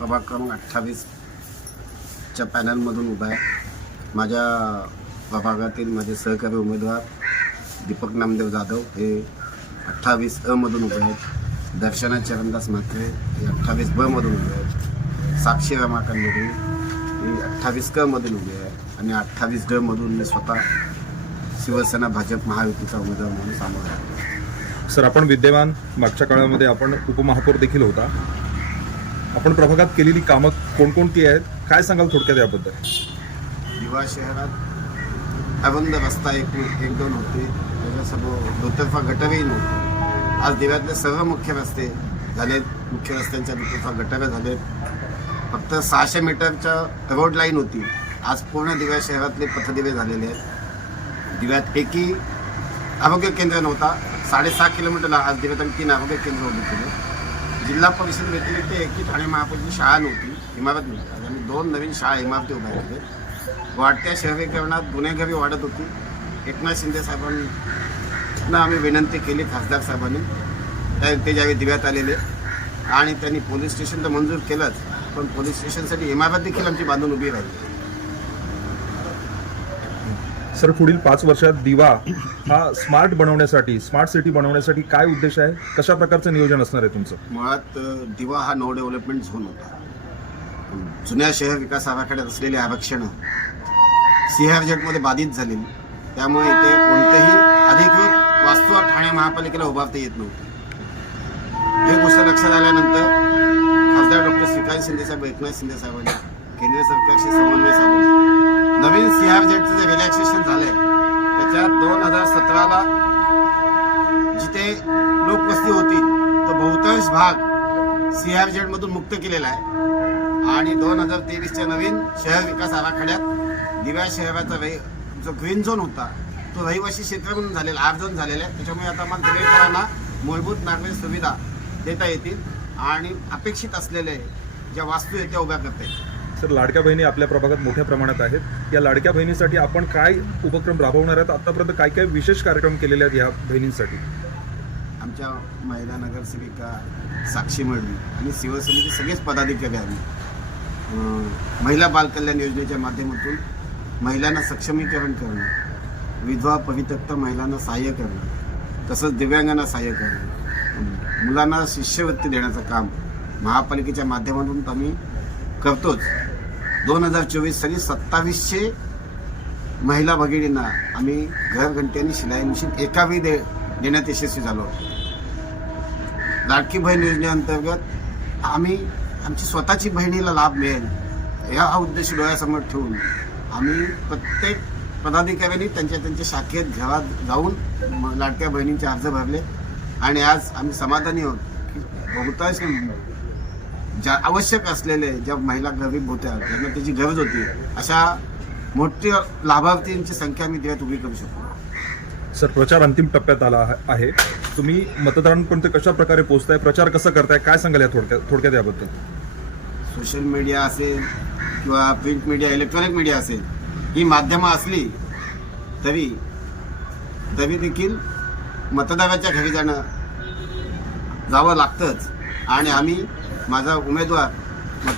प्रभाग क्रमांक 28च्या पॅनलमधून उभा आहे। माझ्या प्रभागातील माझे सहकारी उमेदवार दीपक नामदेव जाधव हे 28 अ मधून उभे आहेत। दर्शना चरणदास म्हात्रे हे 28 ब मधून उभे आहेत। साक्षी रमाकांत मोरे हे 28 क मधून उभे आहेत आणि 28 ड मधून मी स्वतः शिवसेना भाजप महायुतीचा उमेदवार म्हणून समोर आहे। सर, आपण विद्यमान मागच्या काळामध्ये आपण उपमहापौर देखील होता। आपण प्रभागात केलेली कामं कोणकोणती आहेत, काय सांगाल थोडक्यात याबद्दल? दिवा शहरात अबंद रस्ता एक दोन होते, त्याच्यासमोर दुतर्फा गटारही नव्हते। आज दिव्यातले सर्व मुख्य रस्ते झालेत, मुख्य रस्त्यांच्या दुतर्फा गटारं झालेत। फक्त 600 मीटरच्या रोड लाईन होती, आज पूर्ण दिव्या शहरातले पथदिवे झालेले आहेत। दिव्यात एकही आरोग्य केंद्र नव्हता, 6.5 किलोमीटरला आज दिव्यात 3 आरोग्य केंद्र उभे केले। जिल्हा परिषद व्यतिरिक्त एकही ठाणे महापालिकेची शाळा नव्हती, इमारत नव्हती। आज आम्ही 2 नवीन शाळा इमारती उभ्या केल्या। वाढत्या शहरीकरणात गुन्हेगारी वाढत होती। एकनाथ शिंदे साहेबांना आम्ही विनंती केली, खासदार साहेबांनी, ते ज्यावेळी दिव्यात आलेले आणि त्यांनी पोलीस स्टेशन तर मंजूर केलंच, पण पोलीस स्टेशनसाठी इमारत देखील आमची बांधून उभी राहिली। सर, पुढील 5 वर्षात दिवा हा स्मार्ट बनवण्यासाठी, स्मार्ट सिटी बनवण्यासाठी काय उद्देश आहे, कशा प्रकारचं नियोजन असणार आहे तुमचं? मुळात दिवा हा नो डेव्हलपमेंट झोन होता। जुन्या शहर विकास आराखड्यात असलेले आरक्षण CRZ बाधित झालेली, त्यामुळे इथे कोणतेही अधिकृत वास्तू ठाणे महापालिकेला उभारता येत नव्हती। ही गोष्ट लक्षात आल्यानंतर खासदार डॉक्टर श्रीकांत शिंदे साहेब, एकनाथ शिंदे साहेबांनी केंद्र सरकारशी समन्वय साधून नवीन CRZचं जे रिलॅक्सेशन झालंय त्याच्यात 2017ला जिथे लोकवस्ती होती तो बहुतांश भाग CRZ मधून मुक्त केलेला आहे आणि 2023च्या नवीन शहर विकास आराखड्यात दिव्या शहराचा जो ग्रीन झोन होता तो रहिवासी क्षेत्र म्हणून झालेला, R झोन झालेला आहे। त्याच्यामुळे आता मग दिवेकरांना मूलभूत नागरी सुविधा देता येतील आणि अपेक्षित असलेले ज्या वास्तू आहेत त्या उभ्या करता येतील। सर, लाडक्या बहिणी आपल्या प्रभागात मोठ्या प्रमाणात आहेत। या लाडक्या बहिणीसाठी आपण काय उपक्रम राबवणार आहेत? आतापर्यंत काय काय विशेष कार्यक्रम केलेले आहेत या बहिणींसाठी? आमच्या महिला नगरसेविका साक्षी मळवी आणि शिवसेनेचे सगळेच पदाधिकारी आम्ही महिला बाल कल्याण योजनेच्या माध्यमातून महिलांना सक्षमीकरण करणं, विधवा परित्यक्त महिलांना सहाय्य करणं, तसंच दिव्यांगांना सहाय्य करणं, मुलांना शिष्यवृत्ती देण्याचं काम महापालिकेच्या माध्यमातून आम्ही करतोच। 2024 साली 2700 महिला भगिनींना आम्ही घरघंटी आणि शिलाई मशीन एकावेळी देण्यात यशस्वी झालो। लाडकी बहीण योजनेअंतर्गत आम्ही आमची स्वतःची बहिणीला लाभ मिळेल हा उद्देश डोळ्यासमोर ठेवून आम्ही प्रत्येक पदाधिकाऱ्यांनी त्यांच्या शाखेत घरात जाऊन लाडक्या बहिणींचे अर्ज भरले आणि आज आम्ही समाधानी आहोत की बहुतांश ज्या आवश्यक असलेले ज्या महिला गरीब होत्या, ज्यांना त्याची गरज होती, अशा मोठी लाभार्थींची संख्या आम्ही दिव्यात उभी करू शकतो। सर, प्रचार अंतिम टप्प्यात आला आहे। तुम्ही मतदारांपर्यंत कशा प्रकारे पोहोचताय, प्रचार कसा करताय, काय सांगाल या थोडक्यात याबद्दल? सोशल मीडिया असेल किंवा प्रिंट मीडिया, इलेक्ट्रॉनिक मीडिया असेल, ही माध्यमं असली तरी देखील मतदाराच्या घरी जावं लागतंच आणि आम्ही माझा उमेदवार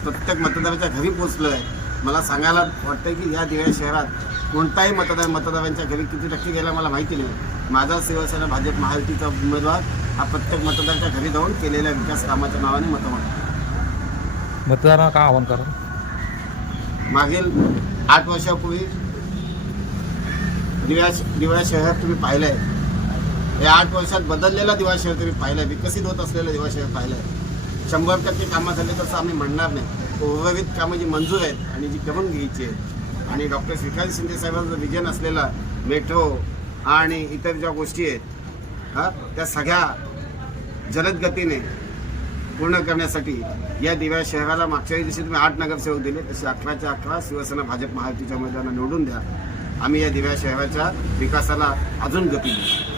प्रत्येक मतदाराच्या घरी पोचलो आहे। मला सांगायला वाटतं की या दिव्या शहरात कोणताही मतदारांच्या घरी किती टक्के गेला मला माहिती नाही। माझा शिवसेना भाजप महायुतीचा उमेदवार हा प्रत्येक मतदाराच्या घरी जाऊन केलेल्या विकास कामाच्या नावाने मतं मागतो। मतदारांना काय आवाहन करा? मागील 8 वर्षापूर्वी दिव्या शहर तुम्ही पाहिलंय, या 8 वर्षात बदललेला दिवा शहर तुम्ही पाहिलंय, विकसित होत असलेलं दिवा शहर पाहिलंय। 100% कामं झाले तसं आम्ही म्हणणार नाही। उर्वरित कामं जी मंजूर आहेत आणि जी करून घ्यायची आहेत आणि डॉक्टर श्रीकांत शिंदे साहेबांचं विजन असलेला मेट्रो आणि इतर ज्या गोष्टी आहेत त्या सगळ्या जलद गतीने पूर्ण करण्यासाठी या दिव्या शहराला मागच्याही दिवशी तुम्ही 8 नगरसेवक दिले, तसे 11च्या 11 शिवसेना भाजप महायुतीच्या उमेदवारांना निवडून द्या। आम्ही या दिव्या शहराच्या विकासाला अजून गती देऊ।